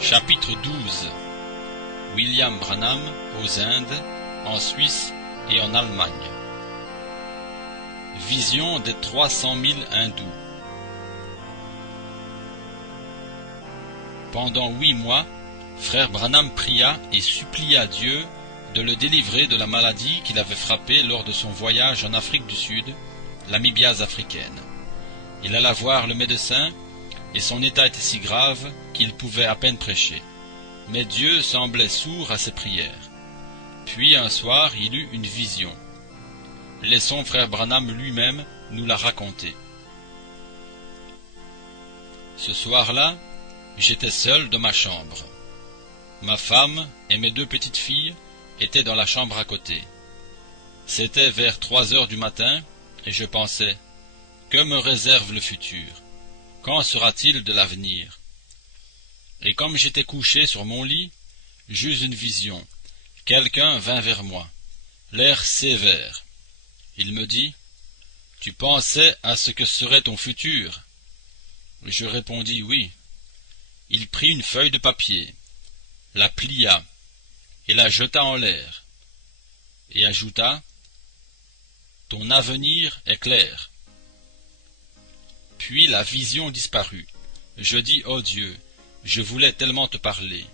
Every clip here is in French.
Chapitre 12. William Branham aux Indes, en Suisse et en Allemagne. Vision des 300 000 hindous. Pendant 8 mois, frère Branham pria et supplia Dieu de le délivrer de la maladie qu'il avait frappé lors de son voyage en Afrique du Sud, l'amibiase africaine. Il alla voir le médecin, et son état était si grave qu'il pouvait à peine prêcher. Mais Dieu semblait sourd à ses prières. Puis un soir, il eut une vision. Laissons frère Branham lui-même nous la raconter. Ce soir-là, j'étais seul dans ma chambre. Ma femme et mes 2 petites filles étaient dans la chambre à côté. C'était vers 3 heures du matin, et je pensais, que me réserve le futur? Quand sera-t-il de l'avenir? Et comme j'étais couché sur mon lit, j'eus une vision. Quelqu'un vint vers moi, l'air sévère. Il me dit, « Tu pensais à ce que serait ton futur ?» Je répondis, « Oui. » Il prit une feuille de papier, la plia et la jeta en l'air, et ajouta, « Ton avenir est clair. » Puis la vision disparut. Je dis, « Oh Dieu, je voulais tellement te parler.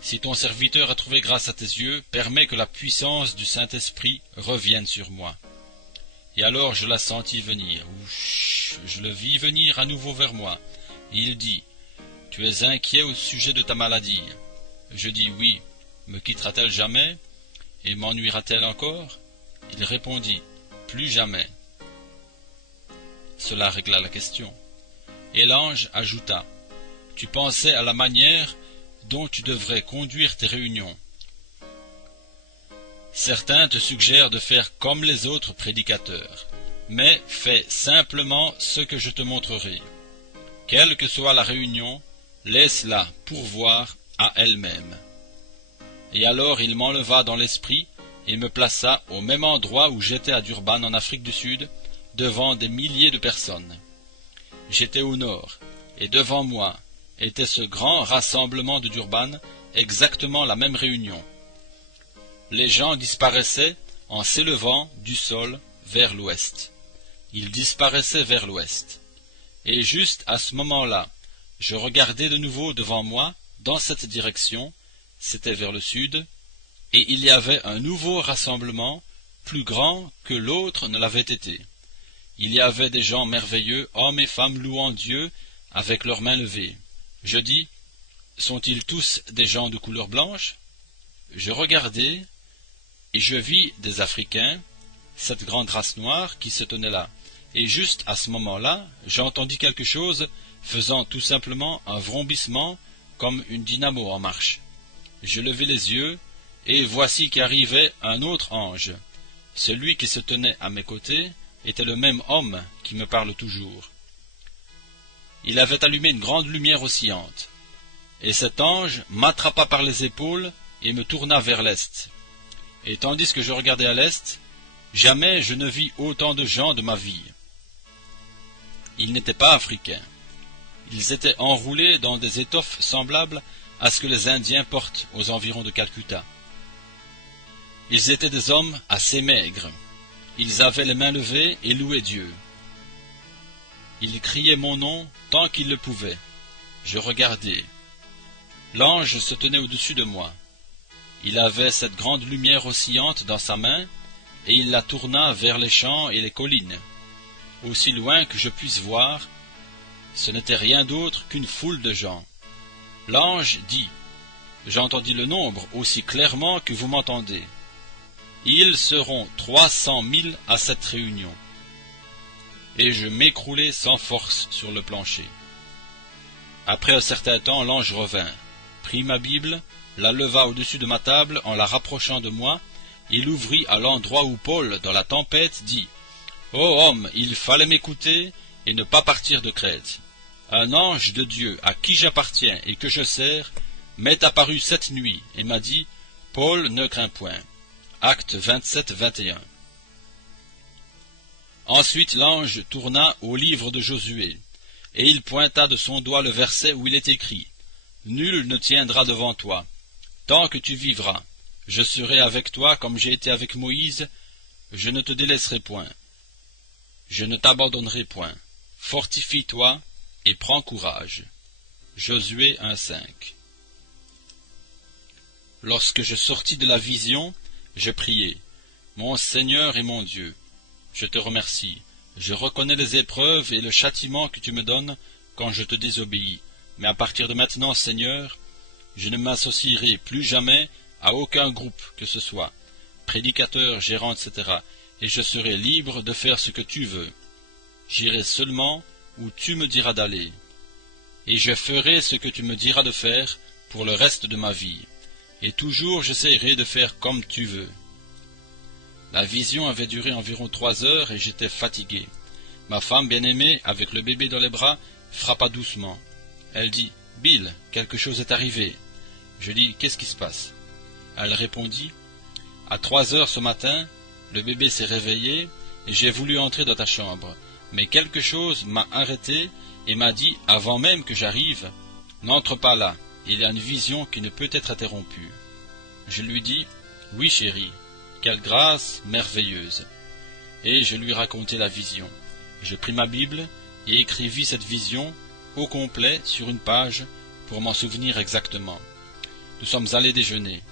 Si ton serviteur a trouvé grâce à tes yeux, permets que la puissance du Saint-Esprit revienne sur moi. » Et alors je la sentis venir. Je le vis venir à nouveau vers moi. Et il dit, « Tu es inquiet au sujet de ta maladie. » Je dis, « Oui. Me quittera-t-elle jamais? Et m'ennuiera-t-elle encore? » Il répondit, « Plus jamais. » Cela régla la question. Et l'ange ajouta, « Tu pensais à la manière dont tu devrais conduire tes réunions. Certains te suggèrent de faire comme les autres prédicateurs, mais fais simplement ce que je te montrerai. Quelle que soit la réunion, laisse-la pourvoir à elle-même. » Et alors il m'enleva dans l'esprit et me plaça au même endroit où j'étais à Durban en Afrique du Sud, devant des milliers de personnes. J'étais au nord, et devant moi était ce grand rassemblement de Durban, exactement la même réunion. Les gens disparaissaient en s'élevant du sol vers l'ouest. Ils disparaissaient vers l'ouest. Et juste à ce moment-là, je regardais de nouveau devant moi, dans cette direction, c'était vers le sud, et il y avait un nouveau rassemblement, plus grand que l'autre ne l'avait été. Il y avait des gens merveilleux, hommes et femmes louant Dieu, avec leurs mains levées. Je dis, sont-ils tous des gens de couleur blanche? Je regardai, et je vis des Africains, cette grande race noire qui se tenait là. Et juste à ce moment-là, j'entendis quelque chose faisant tout simplement un vrombissement comme une dynamo en marche. Je levai les yeux, et voici qu'arrivait un autre ange. Celui qui se tenait à mes côtés était le même homme qui me parle toujours. Il avait allumé une grande lumière oscillante, et cet ange m'attrapa par les épaules et me tourna vers l'est. Et tandis que je regardais à l'est, jamais je ne vis autant de gens de ma vie. Ils n'étaient pas africains. Ils étaient enroulés dans des étoffes semblables à ce que les Indiens portent aux environs de Calcutta. Ils étaient des hommes assez maigres. Ils avaient les mains levées et louaient Dieu. Ils criaient mon nom tant qu'ils le pouvaient. Je regardais. L'ange se tenait au-dessus de moi. Il avait cette grande lumière oscillante dans sa main, et il la tourna vers les champs et les collines. Aussi loin que je puisse voir, ce n'était rien d'autre qu'une foule de gens. L'ange dit, « J'entendis le nombre aussi clairement que vous m'entendez. Ils seront 300 000 à cette réunion. » Et je m'écroulai sans force sur le plancher. Après un certain temps, l'ange revint, prit ma Bible, la leva au-dessus de ma table en la rapprochant de moi, et l'ouvrit à l'endroit où Paul, dans la tempête, dit, « Ô homme, il fallait m'écouter et ne pas partir de Crète. Un ange de Dieu à qui j'appartiens et que je sers m'est apparu cette nuit et m'a dit, « Paul, ne crains point. » Acte 27, 21. Ensuite l'ange tourna au livre de Josué, et il pointa de son doigt le verset où il est écrit, « Nul ne tiendra devant toi. Tant que tu vivras, je serai avec toi comme j'ai été avec Moïse, je ne te délaisserai point. Je ne t'abandonnerai point. Fortifie-toi et prends courage. Josué 1,5. Lorsque je sortis de la vision, je priai. Mon Seigneur et mon Dieu, je te remercie. Je reconnais les épreuves et le châtiment que tu me donnes quand je te désobéis. Mais à partir de maintenant, Seigneur, je ne m'associerai plus jamais à aucun groupe que ce soit, prédicateur, gérant, etc., et je serai libre de faire ce que tu veux. J'irai seulement où tu me diras d'aller, et je ferai ce que tu me diras de faire pour le reste de ma vie, et toujours j'essaierai de faire comme tu veux. La vision avait duré environ 3 heures et j'étais fatigué. Ma femme bien-aimée, avec le bébé dans les bras, frappa doucement. Elle dit « Bill, quelque chose est arrivé. » Je dis « Qu'est-ce qui se passe ?» Elle répondit « À 3 heures ce matin, le bébé s'est réveillé et j'ai voulu entrer dans ta chambre. Mais quelque chose m'a arrêté et m'a dit, avant même que j'arrive, « N'entre pas là, il y a une vision qui ne peut être interrompue. » Je lui dis, « Oui, chérie, quelle grâce merveilleuse. » Et je lui racontai la vision. Je pris ma Bible et écrivis cette vision au complet sur une page pour m'en souvenir exactement. Nous sommes allés déjeuner,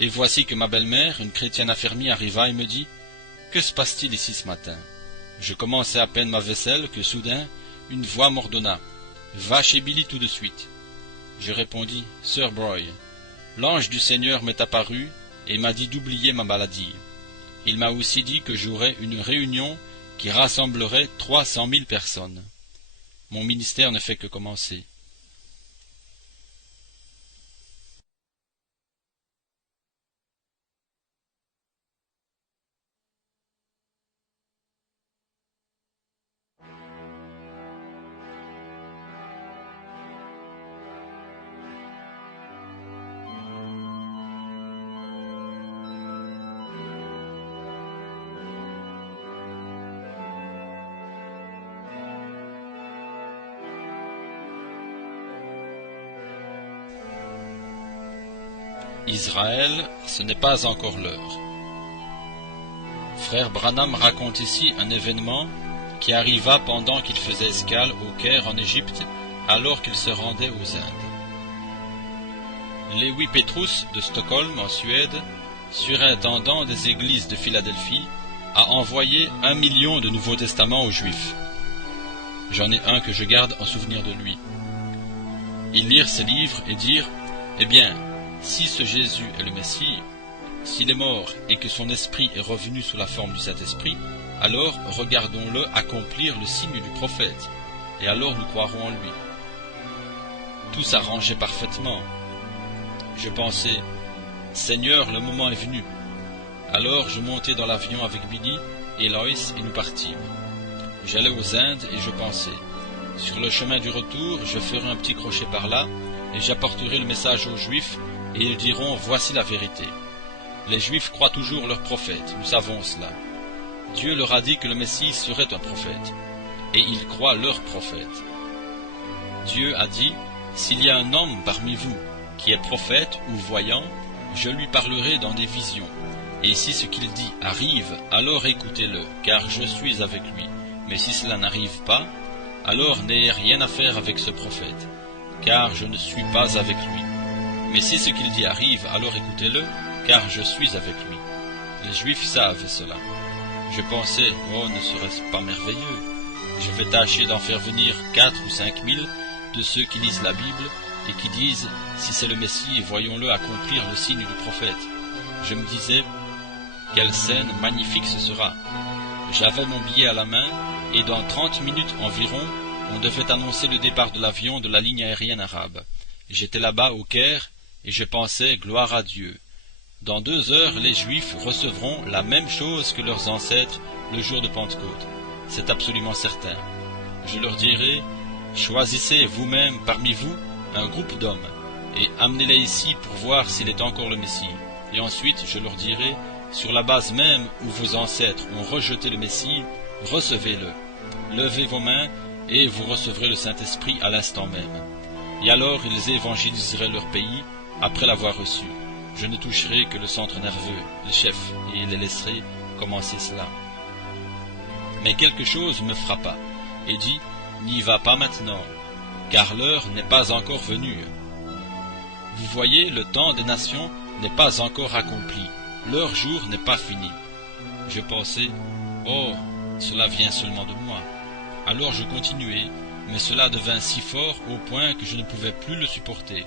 et voici que ma belle-mère, une chrétienne affermie, arriva et me dit, « Que se passe-t-il ici ce matin ?» Je commençais à peine ma vaisselle que soudain, une voix m'ordonna, « Va chez Billy tout de suite. » Je répondis, « Sir Broy, l'ange du Seigneur m'est apparu et m'a dit d'oublier ma maladie. Il m'a aussi dit que j'aurais une réunion qui rassemblerait 300 000 personnes. Mon ministère ne fait que commencer. » Israël, ce n'est pas encore l'heure. Frère Branham raconte ici un événement qui arriva pendant qu'il faisait escale au Caire en Égypte, alors qu'il se rendait aux Indes. Lewi Petrus de Stockholm en Suède, surintendant des églises de Philadelphie, a envoyé 1 million de Nouveaux Testaments aux Juifs. J'en ai un que je garde en souvenir de lui. Ils lirent ces livres et dirent, « Eh bien, si ce Jésus est le Messie, s'il est mort et que son esprit est revenu sous la forme du Saint-Esprit, alors regardons-le accomplir le signe du prophète, et alors nous croirons en lui. » Tout s'arrangeait parfaitement. Je pensais, « Seigneur, le moment est venu. » Alors je montai dans l'avion avec Billy et Lois et nous partîmes. J'allais aux Indes et je pensais, « Sur le chemin du retour, je ferai un petit crochet par là, et j'apporterai le message aux Juifs, et ils diront, voici la vérité. Les Juifs croient toujours leur prophète, nous savons cela. Dieu leur a dit que le Messie serait un prophète, et ils croient leur prophète. Dieu a dit, s'il y a un homme parmi vous qui est prophète ou voyant, je lui parlerai dans des visions. Et si ce qu'il dit arrive, alors écoutez-le, car je suis avec lui. Mais si cela n'arrive pas, alors n'ayez rien à faire avec ce prophète, car je ne suis pas avec lui. Mais si ce qu'il dit arrive, alors écoutez-le, car je suis avec lui. » Les Juifs savent cela. Je pensais, oh, ne serait-ce pas merveilleux? Je vais tâcher d'en faire venir 4 ou 5 000 de ceux qui lisent la Bible et qui disent, si c'est le Messie, voyons-le accomplir le signe du prophète. Je me disais, quelle scène magnifique ce sera. J'avais mon billet à la main, et dans 30 minutes environ, on devait annoncer le départ de l'avion de la ligne aérienne arabe. J'étais là-bas au Caire, et je pensais, gloire à Dieu. Dans 2 heures, les Juifs recevront la même chose que leurs ancêtres le jour de Pentecôte. C'est absolument certain. Je leur dirai, choisissez vous-même parmi vous un groupe d'hommes, et amenez-les ici pour voir s'il est encore le Messie. Et ensuite, je leur dirai, sur la base même où vos ancêtres ont rejeté le Messie, recevez-le. Levez vos mains, et vous recevrez le Saint-Esprit à l'instant même. et alors ils évangéliseraient leur pays après l'avoir reçu. Je ne toucherai que le centre nerveux, le chef, et les laisserai commencer cela. Mais quelque chose me frappa, et dit, n'y va pas maintenant, car l'heure n'est pas encore venue. Vous voyez, le temps des nations n'est pas encore accompli, leur jour n'est pas fini. Je pensai, oh, cela vient seulement de moi. Alors je continuai, mais cela devint si fort au point que je ne pouvais plus le supporter.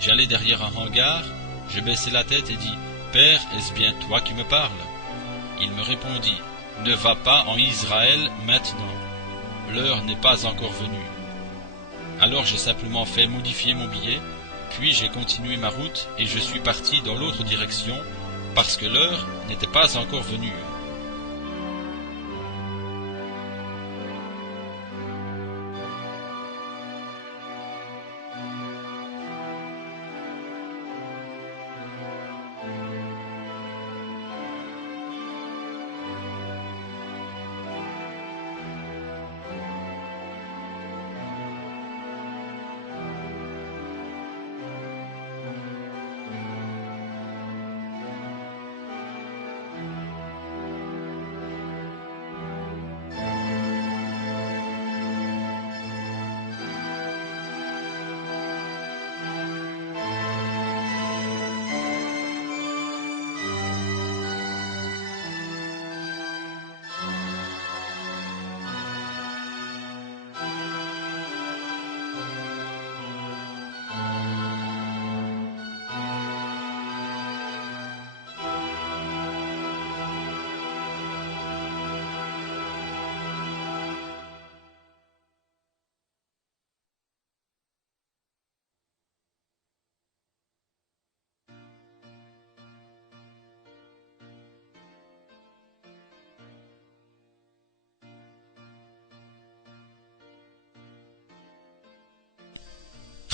J'allai derrière un hangar, je baissai la tête et dis, Père, est-ce bien toi qui me parles? Il me répondit, ne va pas en Israël maintenant, l'heure n'est pas encore venue. Alors j'ai simplement fait modifier mon billet, puis j'ai continué ma route et je suis parti dans l'autre direction parce que l'heure n'était pas encore venue.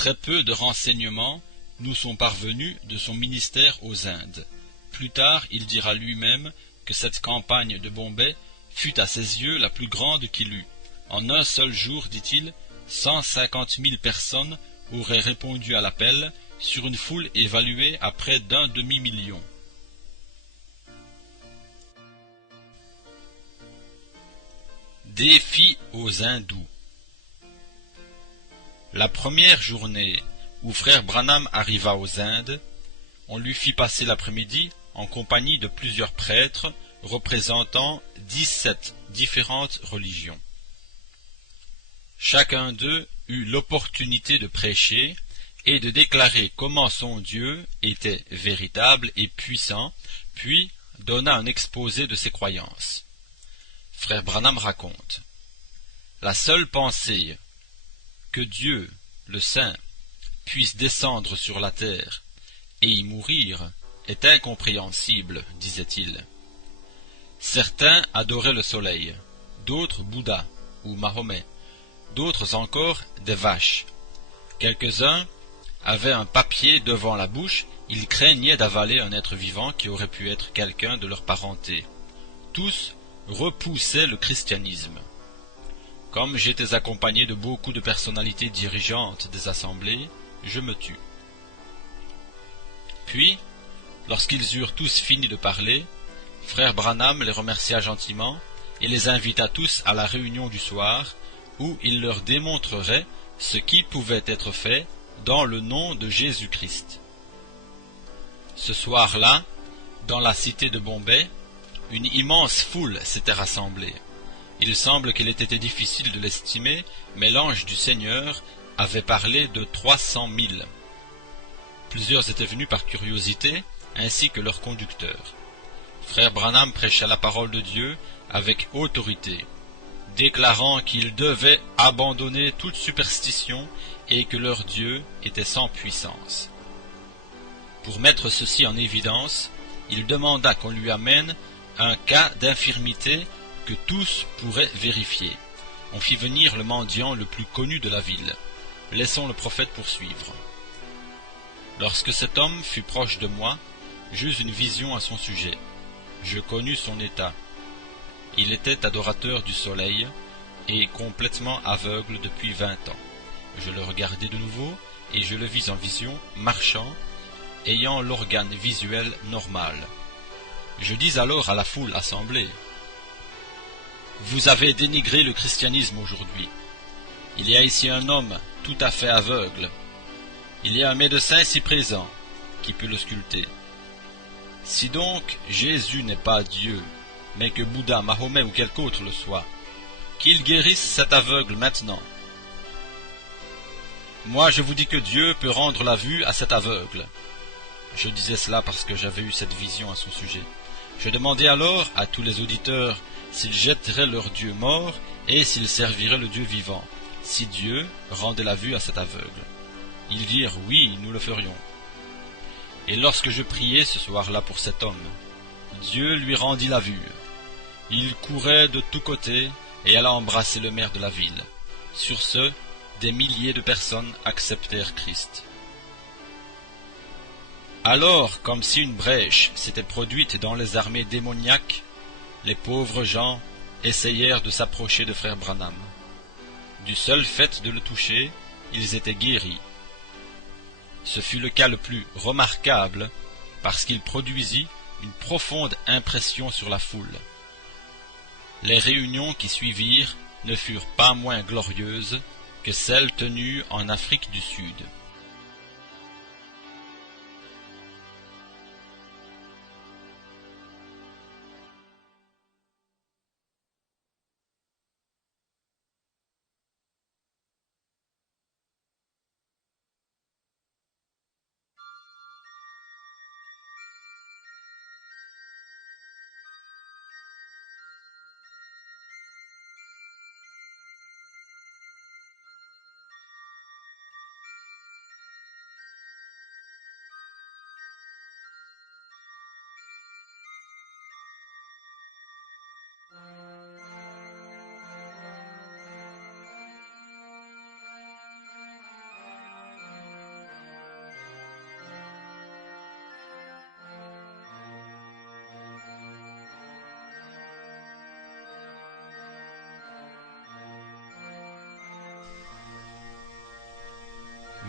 Très peu de renseignements nous sont parvenus de son ministère aux Indes. Plus tard, il dira lui-même que cette campagne de Bombay fut à ses yeux la plus grande qu'il eut. En un seul jour, dit-il, 150 000 personnes auraient répondu à l'appel sur une foule évaluée à près d'un demi-million. Défi aux hindous. La première journée où frère Branham arriva aux Indes, on lui fit passer l'après-midi en compagnie de plusieurs prêtres représentant 17 différentes religions. Chacun d'eux eut l'opportunité de prêcher et de déclarer comment son Dieu était véritable et puissant, puis donna un exposé de ses croyances. Frère Branham raconte: la seule pensée que Dieu, le Saint, puisse descendre sur la terre et y mourir est incompréhensible, disait-il. Certains adoraient le soleil, d'autres Bouddha ou Mahomet, d'autres encore des vaches. Quelques-uns avaient un papier devant la bouche, ils craignaient d'avaler un être vivant qui aurait pu être quelqu'un de leur parenté. Tous repoussaient le christianisme. Comme j'étais accompagné de beaucoup de personnalités dirigeantes des assemblées, je me tus. Puis, lorsqu'ils eurent tous fini de parler, frère Branham les remercia gentiment et les invita tous à la réunion du soir, où il leur démontrerait ce qui pouvait être fait dans le nom de Jésus-Christ. Ce soir-là, dans la cité de Bombay, une immense foule s'était rassemblée. Il semble qu'il ait été difficile de l'estimer, mais l'ange du Seigneur avait parlé de 300 000. Plusieurs étaient venus par curiosité, ainsi que leur conducteur. Frère Branham prêcha la parole de Dieu avec autorité, déclarant qu'ils devaient abandonner toute superstition et que leur Dieu était sans puissance. Pour mettre ceci en évidence, il demanda qu'on lui amène un cas d'infirmité que tous pourraient vérifier. On fit venir le mendiant le plus connu de la ville. Laissons le prophète poursuivre. Lorsque cet homme fut proche de moi, j'eus une vision à son sujet. Je connus son état. Il était adorateur du soleil et complètement aveugle depuis 20 ans. Je le regardai de nouveau et je le vis en vision, marchant, ayant l'organe visuel normal. Je dis alors à la foule assemblée: vous avez dénigré le christianisme aujourd'hui. Il y a ici un homme tout à fait aveugle. Il y a un médecin ici présent qui peut le sculpter. Si donc Jésus n'est pas Dieu, mais que Bouddha, Mahomet ou quelque autre le soit, qu'il guérisse cet aveugle maintenant. Moi je vous dis que Dieu peut rendre la vue à cet aveugle. Je disais cela parce que j'avais eu cette vision à son sujet. Je demandais alors à tous les auditeurs s'ils jetteraient leur Dieu mort et s'ils serviraient le Dieu vivant, si Dieu rendait la vue à cet aveugle. Ils dirent oui, nous le ferions. Et lorsque je priais ce soir-là pour cet homme, Dieu lui rendit la vue. Il courait de tous côtés et alla embrasser le maire de la ville. Sur ce, des milliers de personnes acceptèrent Christ. Alors, comme si une brèche s'était produite dans les armées démoniaques, les pauvres gens essayèrent de s'approcher de frère Branham. Du seul fait de le toucher, ils étaient guéris. Ce fut le cas le plus remarquable, parce qu'il produisit une profonde impression sur la foule. Les réunions qui suivirent ne furent pas moins glorieuses que celles tenues en Afrique du Sud.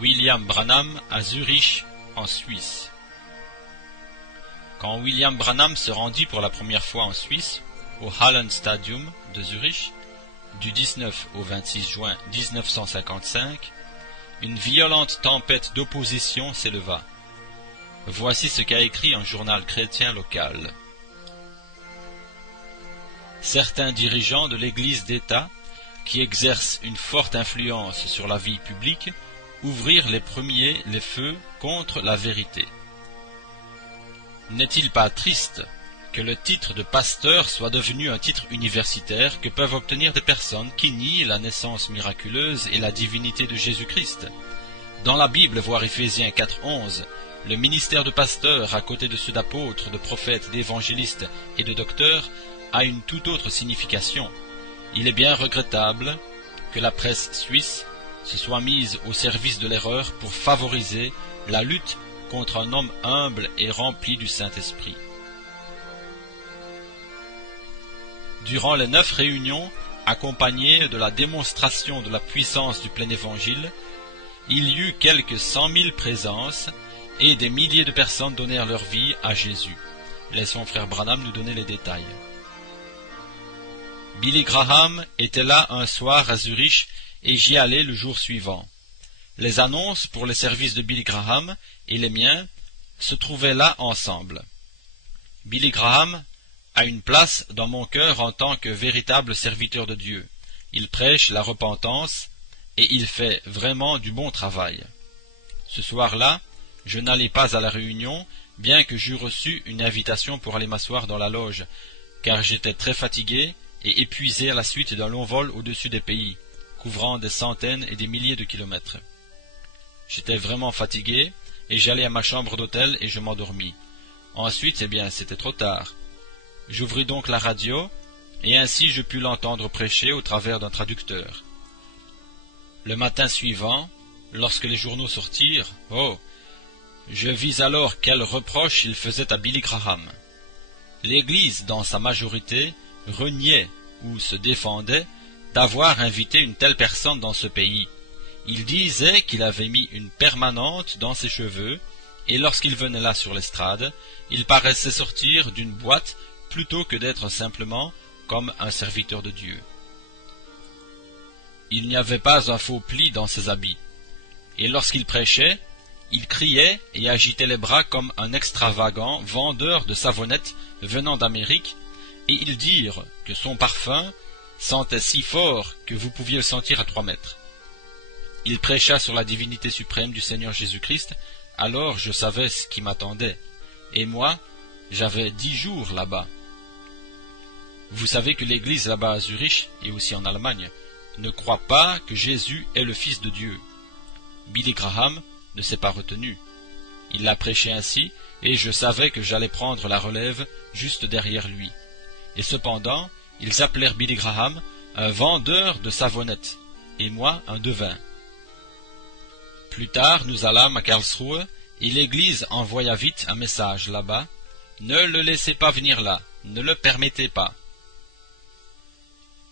William Branham à Zurich, en Suisse. Quand William Branham se rendit pour la première fois en Suisse, au Hallenstadium de Zurich, du 19 au 26 juin 1955, une violente tempête d'opposition s'éleva. Voici ce qu'a écrit un journal chrétien local. Certains dirigeants de l'Église d'État, qui exercent une forte influence sur la vie publique, ouvrirent les premiers les feux contre la vérité. N'est-il pas triste que le titre de pasteur soit devenu un titre universitaire que peuvent obtenir des personnes qui nient la naissance miraculeuse et la divinité de Jésus-Christ? Dans la Bible, voir Éphésiens 4:11, le ministère de pasteur, à côté de ceux d'apôtres, de prophètes, d'évangélistes et de docteurs, a une toute autre signification. Il est bien regrettable que la presse suisse se soit mise au service de l'erreur pour favoriser la lutte contre un homme humble et rempli du Saint-Esprit. Durant les 9 réunions, accompagnées de la démonstration de la puissance du plein évangile, il y eut quelques 100 000 présences et des milliers de personnes donnèrent leur vie à Jésus. Laissons frère Branham nous donner les détails. Billy Graham était là un soir à Zurich et j'y allais le jour suivant. Les annonces pour les services de Billy Graham et les miens se trouvaient là ensemble. Billy Graham a une place dans mon cœur en tant que véritable serviteur de Dieu. Il prêche la repentance et il fait vraiment du bon travail. Ce soir-là, je n'allai pas à la réunion, bien que j'eus reçu une invitation pour aller m'asseoir dans la loge, car j'étais très fatigué et épuisé à la suite d'un long vol au-dessus des pays, couvrant des centaines et des milliers de kilomètres. J'étais vraiment fatigué, et j'allai à ma chambre d'hôtel et je m'endormis. Ensuite, c'était trop tard. J'ouvris donc la radio, et ainsi je pus l'entendre prêcher au travers d'un traducteur. Le matin suivant, lorsque les journaux sortirent, je vis alors quels reproches il faisait à Billy Graham. L'Église, dans sa majorité, reniait ou se défendait d'avoir invité une telle personne dans ce pays. Il disait qu'il avait mis une permanente dans ses cheveux, et lorsqu'il venait là sur l'estrade, il paraissait sortir d'une boîte plutôt que d'être simplement comme un serviteur de Dieu. Il n'y avait pas un faux pli dans ses habits, et lorsqu'il prêchait, il criait et agitait les bras comme un extravagant vendeur de savonnettes venant d'Amérique, et ils dirent que son parfum sentait si fort que vous pouviez le sentir à 3 mètres. Il prêcha sur la divinité suprême du Seigneur Jésus-Christ, alors je savais ce qui m'attendait, et moi, j'avais 10 jours là-bas. Vous savez que l'Église là-bas à Zurich, et aussi en Allemagne, ne croit pas que Jésus est le Fils de Dieu. Billy Graham ne s'est pas retenu. Il l'a prêché ainsi, et je savais que j'allais prendre la relève juste derrière lui. Et cependant, ils appelèrent Billy Graham un vendeur de savonnettes, et moi un devin. Plus tard, nous allâmes à Karlsruhe, et l'Église envoya vite un message là-bas. Ne le laissez pas venir là, ne le permettez pas.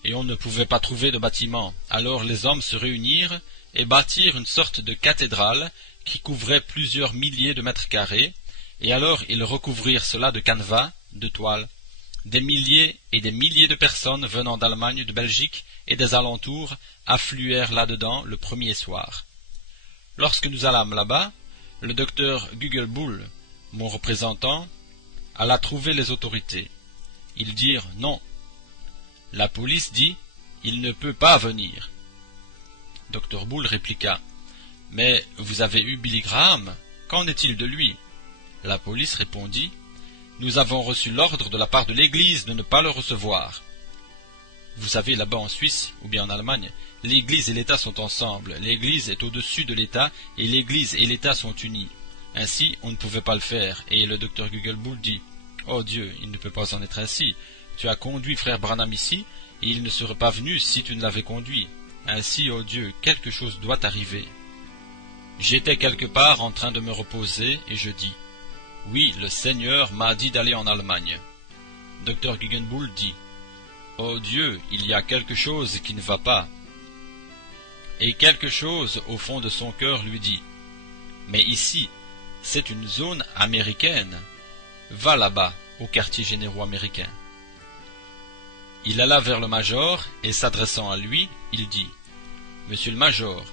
Et on ne pouvait pas trouver de bâtiment. Alors les hommes se réunirent et bâtirent une sorte de cathédrale qui couvrait plusieurs milliers de mètres carrés, et alors ils recouvrirent cela de canevas, de toiles. Des milliers et des milliers de personnes venant d'Allemagne, de Belgique et des alentours affluèrent là-dedans le premier soir. Lorsque nous allâmes là-bas, le docteur Gugelbull, mon représentant, alla trouver les autorités. Ils dirent non. La police dit « Il ne peut pas venir ». Dr Bull répliqua « Mais vous avez eu Billy Graham, qu'en est-il de lui ?» La police répondit « Nous avons reçu l'ordre de la part de l'Église de ne pas le recevoir. » Vous savez, là-bas en Suisse, ou bien en Allemagne, l'Église et l'État sont ensemble, l'Église est au-dessus de l'État, et l'Église et l'État sont unis. Ainsi, on ne pouvait pas le faire, et le docteur Gugelbull dit « Oh Dieu, il ne peut pas en être ainsi. Tu as conduit frère Branham ici, et il ne serait pas venu si tu ne l'avais conduit. Ainsi, oh Dieu, quelque chose doit arriver. » J'étais quelque part en train de me reposer, et je dis « Oui, le Seigneur m'a dit d'aller en Allemagne. » Dr Gugelbull dit « Oh Dieu, il y a quelque chose qui ne va pas. » Et quelque chose au fond de son cœur lui dit « Mais ici, c'est une zone américaine. Va là-bas, aux quartiers généraux américains. » Il alla vers le major, et s'adressant à lui, il dit « Monsieur le major,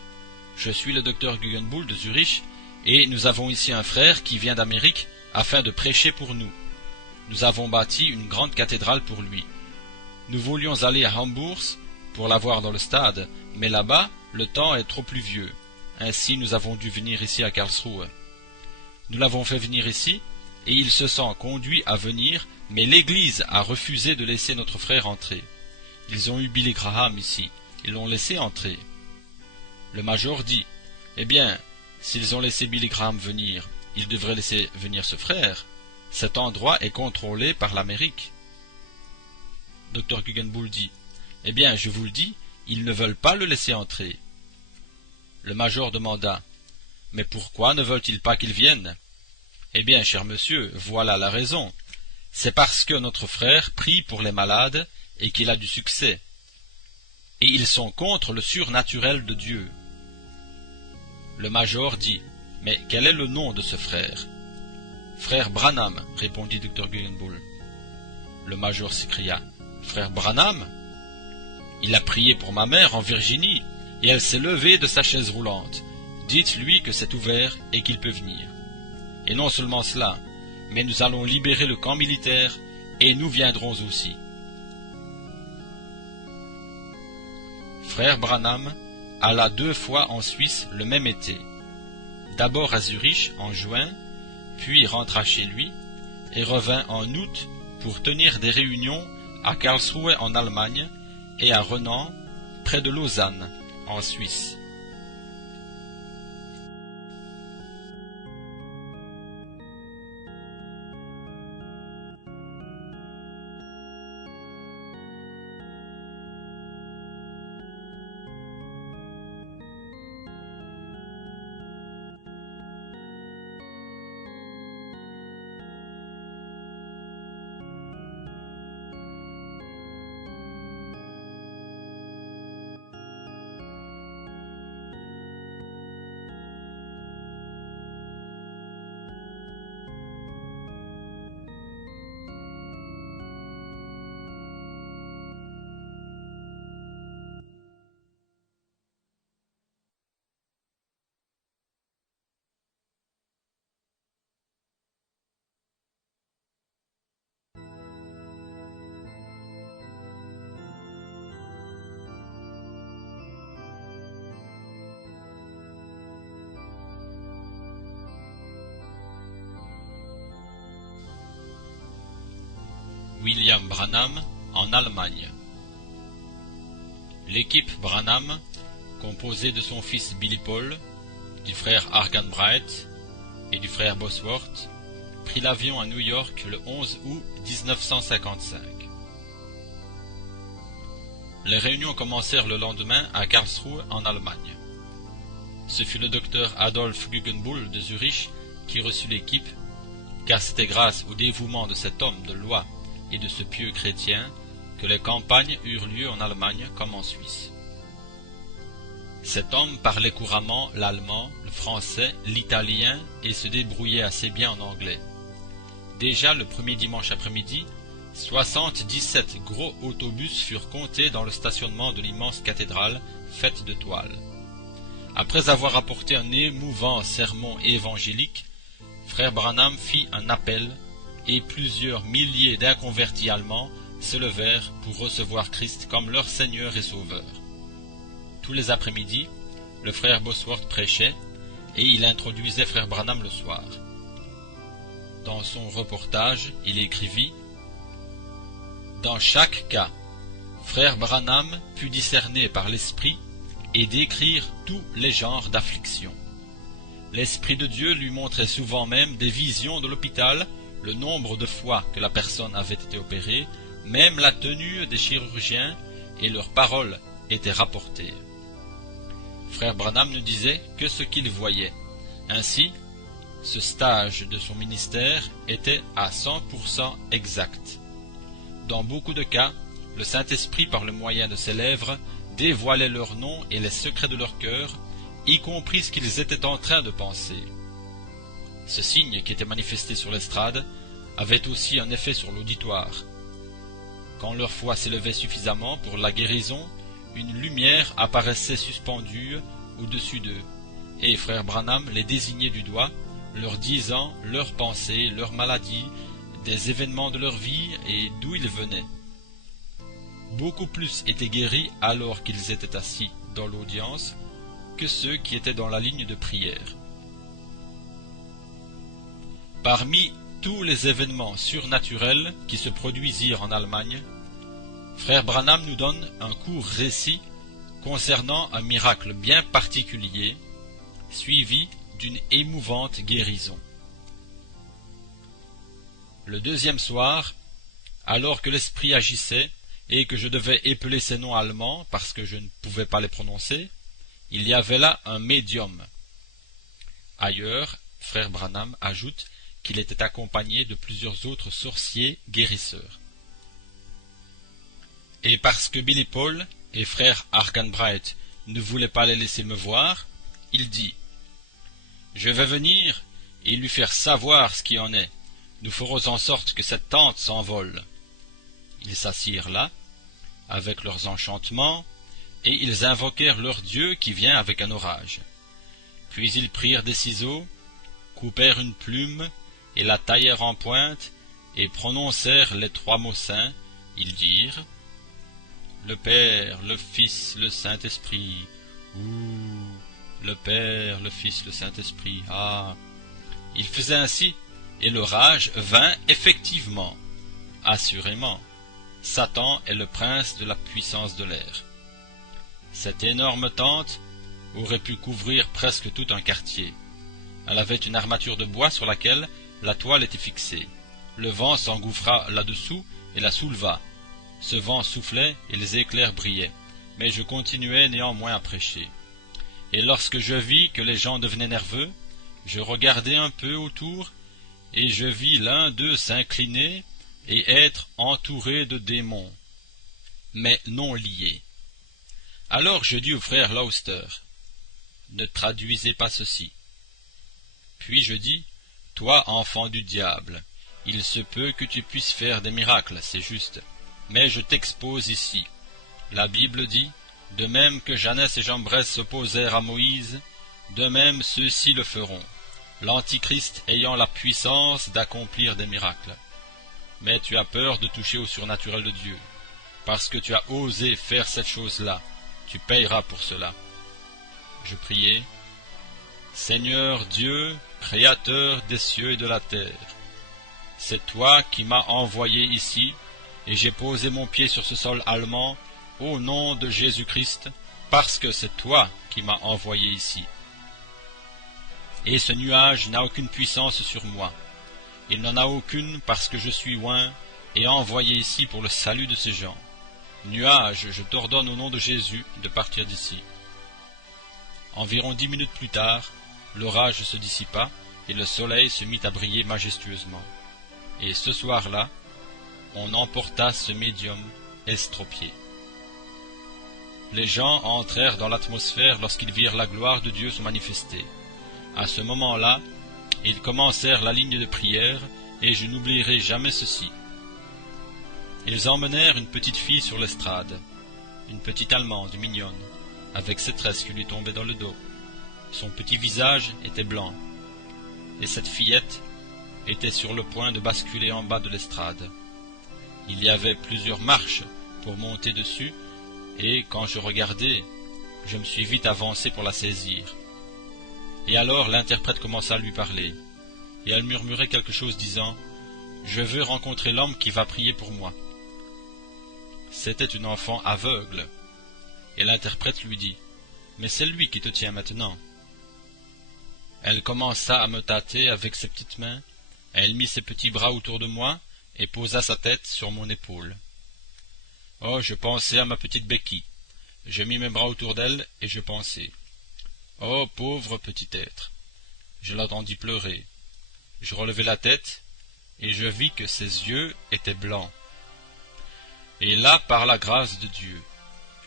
je suis le docteur Gugelbull de Zurich, et nous avons ici un frère qui vient d'Amérique afin de prêcher pour nous. Nous avons bâti une grande cathédrale pour lui. Nous voulions aller à Hambourg pour la voir dans le stade, mais là-bas, le temps est trop pluvieux. Ainsi, nous avons dû venir ici à Karlsruhe. Nous l'avons fait venir ici, et il se sent conduit à venir, mais l'Église a refusé de laisser notre frère entrer. Ils ont eu Billy Graham ici, ils l'ont laissé entrer. » Le major dit « Eh bien, s'ils ont laissé Billy Graham venir, ils devraient laisser venir ce frère. Cet endroit est contrôlé par l'Amérique. » Dr Gugelbull dit « Eh bien, je vous le dis, ils ne veulent pas le laisser entrer. » Le major demanda « Mais pourquoi ne veulent-ils pas qu'il vienne ?» Eh bien, cher monsieur, voilà la raison. C'est parce que notre frère prie pour les malades et qu'il a du succès. Et ils sont contre le surnaturel de Dieu. Le major dit « Mais quel est le nom de ce frère ?»« Frère Branham, répondit Dr Gugelbull. Le major s'écria « Frère Branham ? Il a prié pour ma mère en Virginie, et elle s'est levée de sa chaise roulante. Dites-lui que c'est ouvert et qu'il peut venir. Et non seulement cela, mais nous allons libérer le camp militaire, et nous viendrons aussi. » Frère Branham alla 2 fois en Suisse le même été. D'abord à Zurich en juin, puis rentra chez lui, et revint en août pour tenir des réunions à Karlsruhe en Allemagne et à Renan, près de Lausanne, en Suisse. William Branham en Allemagne. L'équipe Branham, composée de son fils Billy Paul, du frère Arganbright et du frère Bosworth, prit l'avion à New York le 11 août 1955. Les réunions commencèrent le lendemain à Karlsruhe en Allemagne. Ce fut le docteur Adolf Guggenbuhl de Zurich qui reçut l'équipe, car c'était grâce au dévouement de cet homme de loi et de ce pieux chrétien que les campagnes eurent lieu en Allemagne comme en Suisse. Cet homme parlait couramment l'allemand, le français, l'italien et se débrouillait assez bien en anglais. Déjà le premier dimanche après-midi, 77 gros autobus furent comptés dans le stationnement de l'immense cathédrale faite de toile. Après avoir apporté un émouvant sermon évangélique, frère Branham fit un appel et plusieurs milliers d'inconvertis allemands se levèrent pour recevoir Christ comme leur Seigneur et Sauveur. Tous les après-midi, le frère Bosworth prêchait et il introduisait frère Branham le soir. Dans son reportage, il écrivit « Dans chaque cas, frère Branham put discerner par l'Esprit et décrire tous les genres d'afflictions. L'Esprit de Dieu lui montrait souvent même des visions de l'hôpital, le nombre de fois que la personne avait été opérée, même la tenue des chirurgiens, et leurs paroles étaient rapportées. Frère Branham ne disait que ce qu'il voyait. Ainsi, ce stage de son ministère était à 100% exact. Dans beaucoup de cas, le Saint-Esprit, par le moyen de ses lèvres, dévoilait leurs noms et les secrets de leur cœur, y compris ce qu'ils étaient en train de penser. Ce signe qui était manifesté sur l'estrade avait aussi un effet sur l'auditoire. Quand leur foi s'élevait suffisamment pour la guérison, une lumière apparaissait suspendue au-dessus d'eux, et frère Branham les désignait du doigt, leur disant leurs pensées, leurs maladies, des événements de leur vie et d'où ils venaient. Beaucoup plus étaient guéris alors qu'ils étaient assis dans l'audience que ceux qui étaient dans la ligne de prière. Parmi tous les événements surnaturels qui se produisirent en Allemagne, frère Branham nous donne un court récit concernant un miracle bien particulier, suivi d'une émouvante guérison. Le deuxième soir, alors que l'esprit agissait et que je devais épeler ces noms allemands parce que je ne pouvais pas les prononcer, il y avait là un médium. Ailleurs, frère Branham ajoute qu'il était accompagné de plusieurs autres sorciers guérisseurs. Et parce que Billy Paul et frère Arganbright ne voulaient pas les laisser me voir, il dit « Je vais venir et lui faire savoir ce qui en est. Nous ferons en sorte que cette tente s'envole. » Ils s'assirent là, avec leurs enchantements, et ils invoquèrent leur Dieu qui vient avec un orage. Puis ils prirent des ciseaux, coupèrent une plume, et la taillèrent en pointe, et prononcèrent les 3 mots saints. Ils dirent « Le Père, le Fils, le Saint-Esprit. Ouh, le Père, le Fils, le Saint-Esprit. Ah !» Ils faisaient ainsi, et l'orage vint effectivement. Assurément, Satan est le prince de la puissance de l'air. Cette énorme tente aurait pu couvrir presque tout un quartier. Elle avait une armature de bois sur laquelle la toile était fixée. Le vent s'engouffra là-dessous et la souleva. Ce vent soufflait et les éclairs brillaient, mais je continuais néanmoins à prêcher. Et lorsque je vis que les gens devenaient nerveux, je regardai un peu autour, et je vis l'un d'eux s'incliner et être entouré de démons, mais non liés. Alors je dis au frère Lauster, « Ne traduisez pas ceci. » Puis je dis, « Toi, enfant du diable, il se peut que tu puisses faire des miracles, c'est juste, mais je t'expose ici. La Bible dit, de même que Janès et Jambres s'opposèrent à Moïse, de même ceux-ci le feront, l'Antichrist ayant la puissance d'accomplir des miracles. Mais tu as peur de toucher au surnaturel de Dieu, parce que tu as osé faire cette chose-là, tu payeras pour cela. » Je priai, « Seigneur Dieu, Créateur des cieux et de la terre, c'est toi qui m'as envoyé ici et j'ai posé mon pied sur ce sol allemand au nom de Jésus-Christ, parce que c'est toi qui m'as envoyé ici. Et ce nuage n'a aucune puissance sur moi. Il n'en a aucune parce que je suis oint et envoyé ici pour le salut de ces gens. Nuage, je t'ordonne au nom de Jésus de partir d'ici. Environ 10 minutes plus tard, l'orage se dissipa et le soleil se mit à briller majestueusement. Et ce soir-là, on emporta ce médium estropié. Les gens entrèrent dans l'atmosphère lorsqu'ils virent la gloire de Dieu se manifester. À ce moment-là, ils commencèrent la ligne de prière, et je n'oublierai jamais ceci. Ils emmenèrent une petite fille sur l'estrade, une petite Allemande mignonne, avec ses tresses qui lui tombaient dans le dos. Son petit visage était blanc, et cette fillette était sur le point de basculer en bas de l'estrade. Il y avait plusieurs marches pour monter dessus, et quand je regardai, je me suis vite avancé pour la saisir. Et alors l'interprète commença à lui parler, et elle murmurait quelque chose disant « Je veux rencontrer l'homme qui va prier pour moi. » C'était une enfant aveugle, et l'interprète lui dit « Mais c'est lui qui te tient maintenant. » Elle commença à me tâter avec ses petites mains, elle mit ses petits bras autour de moi, et posa sa tête sur mon épaule. Oh, je pensais à ma petite Becky. Je mis mes bras autour d'elle, et je pensai. Oh, pauvre petit être. Je l'entendis pleurer. Je relevai la tête, et je vis que ses yeux étaient blancs. Et là, par la grâce de Dieu,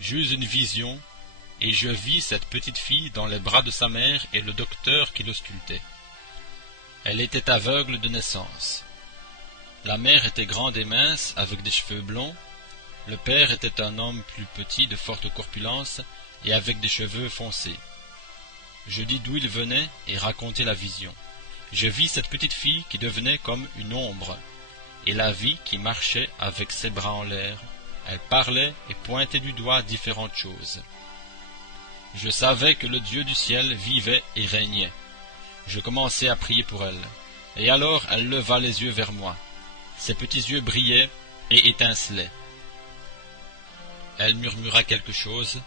j'eus une vision, et je vis cette petite fille dans les bras de sa mère et le docteur qui l'auscultait. Elle était aveugle de naissance. La mère était grande et mince, avec des cheveux blonds. Le père était un homme plus petit, de forte corpulence, et avec des cheveux foncés. Je dis d'où il venait et racontai la vision. Je vis cette petite fille qui devenait comme une ombre, et la vis qui marchait avec ses bras en l'air. Elle parlait et pointait du doigt différentes choses. Je savais que le Dieu du ciel vivait et régnait. Je commençai à prier pour elle, et alors elle leva les yeux vers moi. Ses petits yeux brillaient et étincelaient. Elle murmura quelque chose,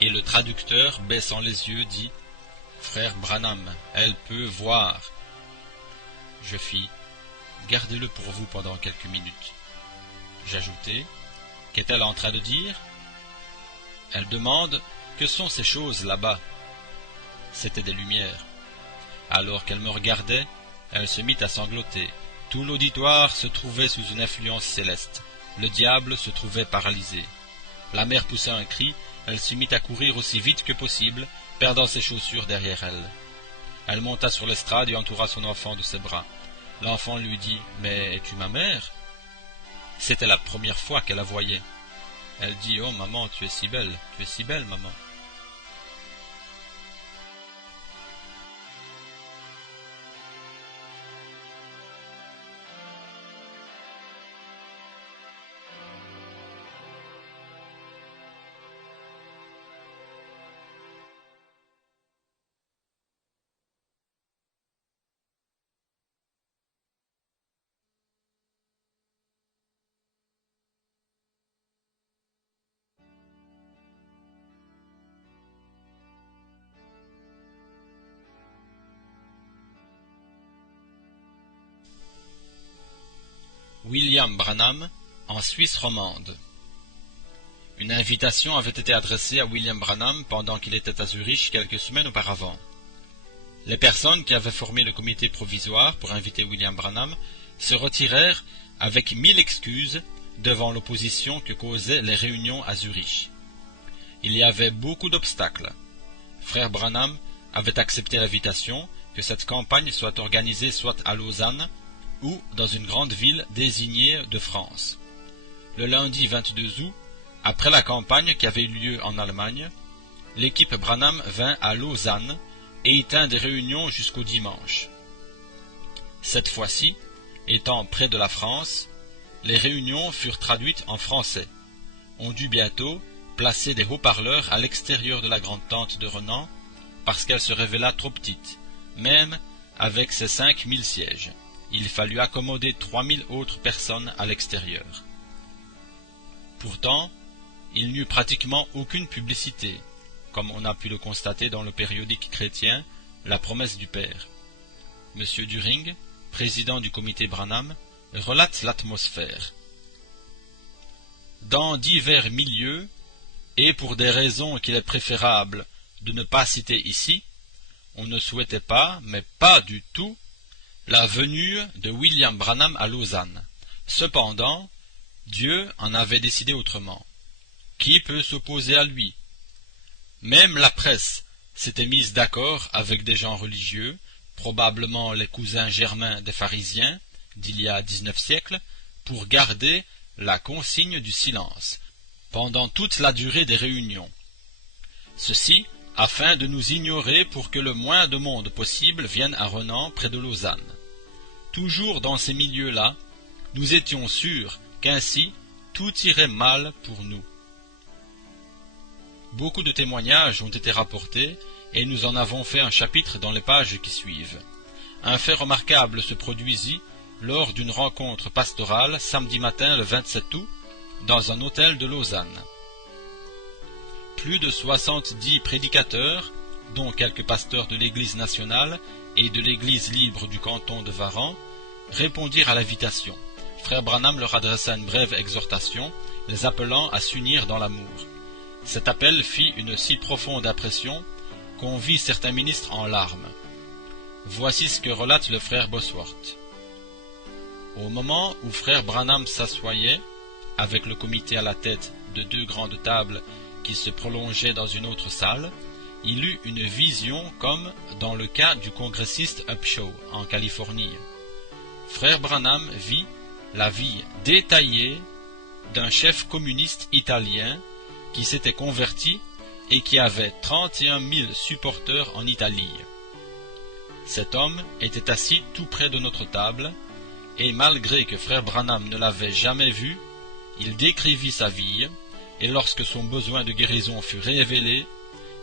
et le traducteur, baissant les yeux, dit « Frère Branham, elle peut voir. » Je fis « Gardez-le pour vous pendant quelques minutes. » J'ajoutai « Qu'est-elle en train de dire ?» Elle demande « Que sont ces choses là-bas ?» C'étaient des lumières. Alors qu'elle me regardait, elle se mit à sangloter. Tout l'auditoire se trouvait sous une influence céleste. Le diable se trouvait paralysé. La mère poussa un cri, elle se mit à courir aussi vite que possible, perdant ses chaussures derrière elle. Elle monta sur l'estrade et entoura son enfant de ses bras. L'enfant lui dit « Mais es-tu ma mère ?» C'était la première fois qu'elle la voyait. Elle dit « Oh maman, tu es si belle, maman. » William Branham, en Suisse romande. Une invitation avait été adressée à William Branham pendant qu'il était à Zurich quelques semaines auparavant. Les personnes qui avaient formé le comité provisoire pour inviter William Branham se retirèrent avec 1000 excuses devant l'opposition que causaient les réunions à Zurich. Il y avait beaucoup d'obstacles. Frère Branham avait accepté l'invitation que cette campagne soit organisée soit à Lausanne ou dans une grande ville désignée de France. Le lundi 22 août, après la campagne qui avait eu lieu en Allemagne, l'équipe Branham vint à Lausanne et y tint des réunions jusqu'au dimanche. Cette fois-ci, étant près de la France, les réunions furent traduites en français. On dut bientôt placer des haut-parleurs à l'extérieur de la grande tente de Renan parce qu'elle se révéla trop petite, même avec ses 5000 sièges. Il fallut accommoder 3000 autres personnes à l'extérieur. Pourtant, il n'eut pratiquement aucune publicité, comme on a pu le constater dans le périodique chrétien La Promesse du Père. M. Düring, président du comité Branham, relate l'atmosphère. Dans divers milieux, et pour des raisons qu'il est préférable de ne pas citer ici, on ne souhaitait pas, mais pas du tout, la venue de William Branham à Lausanne. Cependant, Dieu en avait décidé autrement. Qui peut s'opposer à lui? Même la presse s'était mise d'accord avec des gens religieux, probablement les cousins germains des pharisiens d'il y a 19 siècles, pour garder la consigne du silence pendant toute la durée des réunions. Ceci afin de nous ignorer pour que le moins de monde possible vienne à Renan près de Lausanne. Toujours dans ces milieux-là, nous étions sûrs qu'ainsi tout irait mal pour nous. Beaucoup de témoignages ont été rapportés et nous en avons fait un chapitre dans les pages qui suivent. Un fait remarquable se produisit lors d'une rencontre pastorale samedi matin le 27 août dans un hôtel de Lausanne. Plus de 70 prédicateurs, dont quelques pasteurs de l'Église nationale et de l'Église libre du canton de Varan, répondirent à l'invitation. Frère Branham leur adressa une brève exhortation, les appelant à s'unir dans l'amour. Cet appel fit une si profonde impression qu'on vit certains ministres en larmes. Voici ce que relate le frère Bosworth. Au moment où frère Branham s'assoyait, avec le comité à la tête de 2 grandes tables qui se prolongeaient dans une autre salle, il eut une vision comme dans le cas du congressiste Upshaw en Californie. Frère Branham vit la vie détaillée d'un chef communiste italien qui s'était converti et qui avait 31 000 supporters en Italie. Cet homme était assis tout près de notre table, et malgré que frère Branham ne l'avait jamais vu, il décrivit sa vie, et lorsque son besoin de guérison fut révélé,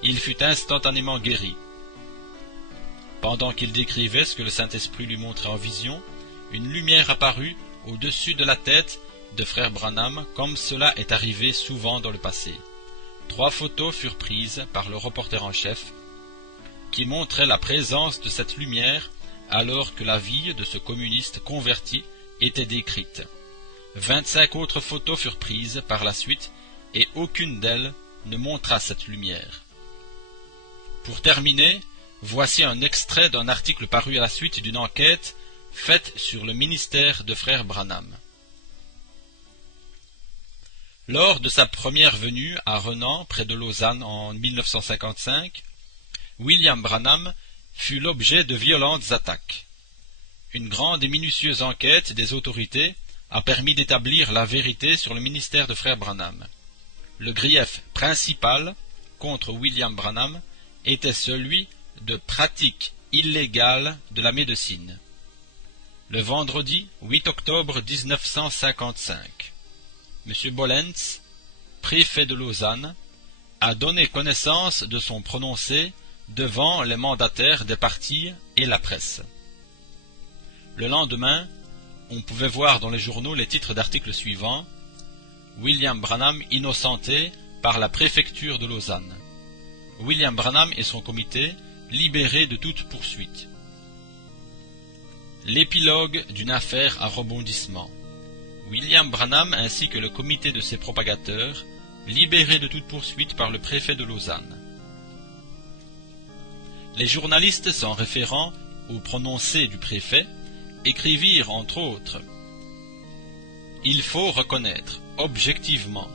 il fut instantanément guéri. Pendant qu'il décrivait ce que le Saint-Esprit lui montrait en vision, une lumière apparut au-dessus de la tête de frère Branham, comme cela est arrivé souvent dans le passé. 3 photos furent prises par le reporter en chef, qui montrait la présence de cette lumière alors que la vie de ce communiste converti était décrite. 25 autres photos furent prises par la suite et aucune d'elles ne montra cette lumière. Pour terminer, voici un extrait d'un article paru à la suite d'une enquête faite sur le ministère de frère Branham. Lors de sa première venue à Renan, près de Lausanne, en 1955, William Branham fut l'objet de violentes attaques. Une grande et minutieuse enquête des autorités a permis d'établir la vérité sur le ministère de frère Branham. Le grief principal contre William Branham était celui de pratique illégale de la médecine. Le vendredi 8 octobre 1955, M. Bollens, préfet de Lausanne, a donné connaissance de son prononcé devant les mandataires des partis et la presse. Le lendemain, on pouvait voir dans les journaux les titres d'articles suivants: William Branham innocenté par la préfecture de Lausanne. William Branham et son comité libérés de toute poursuite. L'épilogue d'une affaire à rebondissement. William Branham ainsi que le comité de ses propagateurs libérés de toute poursuite par le préfet de Lausanne. Les journalistes, s'en référant au prononcé du préfet, écrivirent entre autres: Il faut reconnaître objectivement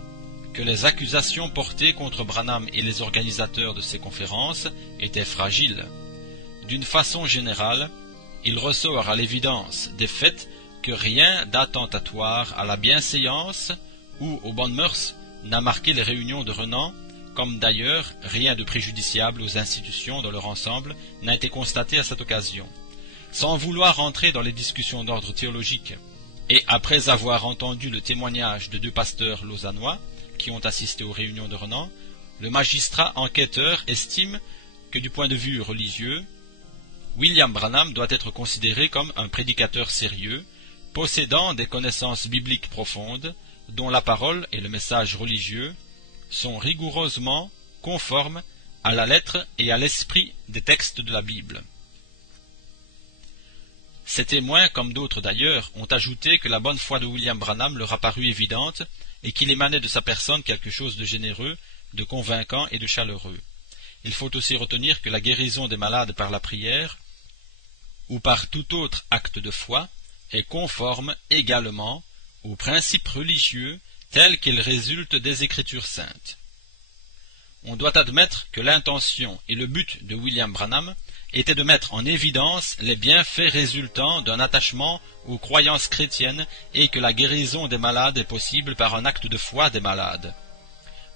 que les accusations portées contre Branham et les organisateurs de ces conférences étaient fragiles. D'une façon générale, il ressort à l'évidence des faits que rien d'attentatoire à la bienséance ou aux bonnes mœurs n'a marqué les réunions de Renan, comme d'ailleurs rien de préjudiciable aux institutions dans leur ensemble n'a été constaté à cette occasion. Sans vouloir entrer dans les discussions d'ordre théologique, et après avoir entendu le témoignage de 2 pasteurs lausannois qui ont assisté aux réunions de Renan, le magistrat enquêteur estime que du point de vue religieux, William Branham doit être considéré comme un prédicateur sérieux, possédant des connaissances bibliques profondes, dont la parole et le message religieux sont rigoureusement conformes à la lettre et à l'esprit des textes de la Bible. Ces témoins, comme d'autres d'ailleurs, ont ajouté que la bonne foi de William Branham leur a paru évidente et qu'il émanait de sa personne quelque chose de généreux, de convaincant et de chaleureux. Il faut aussi retenir que la guérison des malades par la prière ou par tout autre acte de foi est conforme également aux principes religieux tels qu'ils résultent des Écritures saintes. On doit admettre que l'intention et le but de William Branham était de mettre en évidence les bienfaits résultant d'un attachement aux croyances chrétiennes et que la guérison des malades est possible par un acte de foi des malades.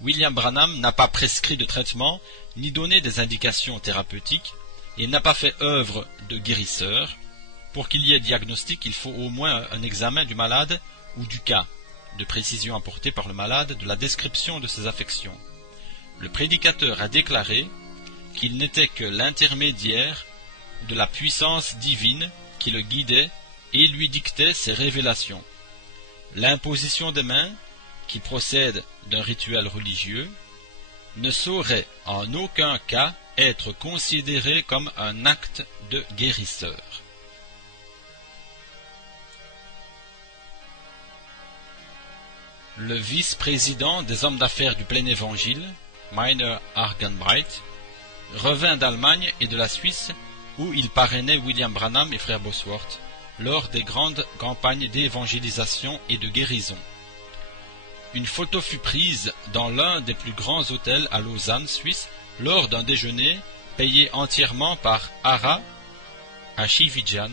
William Branham n'a pas prescrit de traitement ni donné des indications thérapeutiques et n'a pas fait œuvre de guérisseur. Pour qu'il y ait diagnostic, il faut au moins un examen du malade ou du cas, de précision apportée par le malade de la description de ses affections. Le prédicateur a déclaré qu'il n'était que l'intermédiaire de la puissance divine qui le guidait et lui dictait ses révélations. L'imposition des mains, qui procède d'un rituel religieux, ne saurait en aucun cas être considérée comme un acte de guérisseur. Le vice-président des hommes d'affaires du plein évangile, Meiner Argenbright, revint d'Allemagne et de la Suisse où il parrainait William Branham et frère Bosworth lors des grandes campagnes d'évangélisation et de guérison. Une photo fut prise dans l'un des plus grands hôtels à Lausanne, Suisse, lors d'un déjeuner payé entièrement par Ara Achividjan,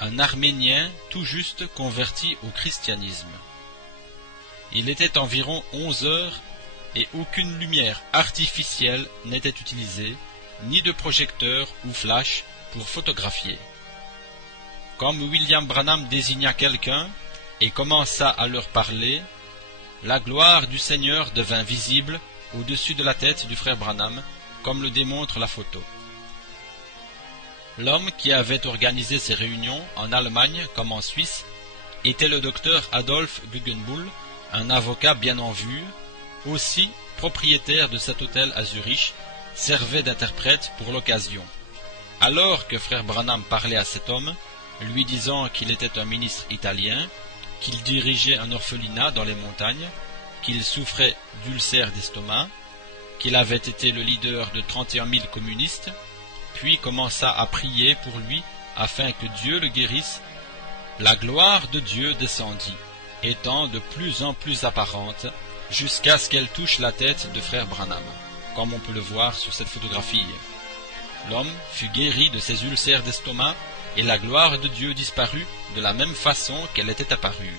un Arménien tout juste converti au christianisme. Il était environ 11 heures et aucune lumière artificielle n'était utilisée, ni de projecteur ou flash pour photographier. Comme William Branham désigna quelqu'un et commença à leur parler, la gloire du Seigneur devint visible au-dessus de la tête du frère Branham, comme le démontre la photo. L'homme qui avait organisé ces réunions en Allemagne comme en Suisse était le docteur Adolf Guggenbuhl, un avocat bien en vue, aussi propriétaire de cet hôtel à Zurich, servait d'interprète pour l'occasion. Alors que frère Branham parlait à cet homme, lui disant qu'il était un ministre italien, qu'il dirigeait un orphelinat dans les montagnes, qu'il souffrait d'ulcères d'estomac, qu'il avait été le leader de 31 000 communistes, puis commença à prier pour lui afin que Dieu le guérisse, la gloire de Dieu descendit, étant de plus en plus apparente, jusqu'à ce qu'elle touche la tête de frère Branham, comme on peut le voir sur cette photographie. L'homme fut guéri de ses ulcères d'estomac, et la gloire de Dieu disparut de la même façon qu'elle était apparue.